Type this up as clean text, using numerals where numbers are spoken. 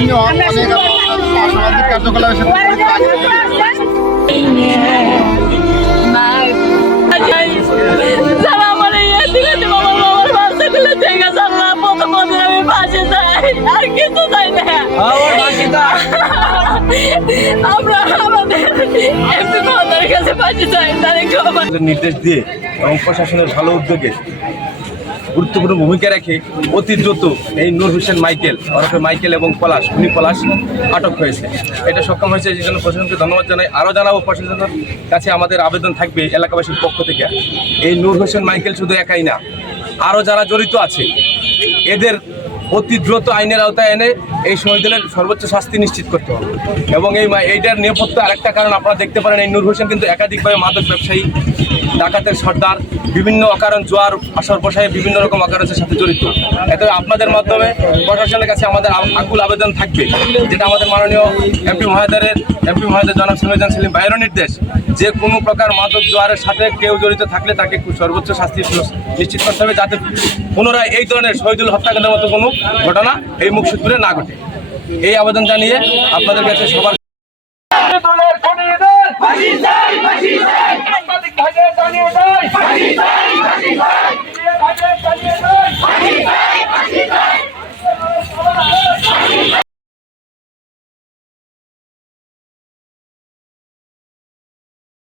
এমনি অনেক সামাজিক কার্যকলাপের সাথে নির্দেশ দিয়ে এবং প্রশাসনের ভালো উদ্যোগে গুরুত্বপূর্ণ ভূমিকা রেখে অতি দ্রুত এই নূর হোসেন মাইকেল ওরফে মাইকেল এবং পলাশ পলাশ আটক হয়েছে। এটা সক্ষম হয়েছে, এই জন্য প্রশাসনকে ধন্যবাদ জানাই। আরও জানাবো প্রশাসনের কাছে আমাদের আবেদন থাকবে এলাকাবাসীর পক্ষ থেকে, এই নূর হোসেন মাইকেল শুধু একাই না, আরও যারা জড়িত আছে এদের অতি দ্রুত আইনের আওতায় এনে এই শহীদদের সর্বোচ্চ শাস্তি নিশ্চিত করতে হবে। এবং এইটার নেপথ্য আরেকটা কারণ আপনারা দেখতে পারেন, এই নূর হোসেন কিন্তু একাধিকভাবে মাদক ব্যবসায়ী, ডাকাতের সর্দার, বিভিন্ন অকারণ জোয়ার আসর বসায় বিভিন্ন রকম অকারণের সাথে জড়িত। এতে আপনাদের মাধ্যমে প্রশাসনের কাছে আমাদের আকুল আবেদন থাকবে, যেটা আমাদের মাননীয় এমপি মহোদয় জনাব সামিউদ্দিন সেলিম ভাইয়ের নির্দেশ, যে কোনো প্রকার মাদক জোয়ারের সাথে কেউ জড়িত থাকলে তাকে সর্বোচ্চ শাস্তি নিশ্চিত করতে হবে, যাতে পুনরায় এই ধরনের শহীদুল হত্যাকাণ্ডের মতো কোনো ঘটনা এই মুকসুদপুরে না ঘটে। এই আবেদন জানিয়ে আপনাদের কাছে সবার ফাঁসি চাই, ফাঁসি চাই, সাংবাদিক ভাইদের জানিয়ে দেয়, ফাঁসি চাই।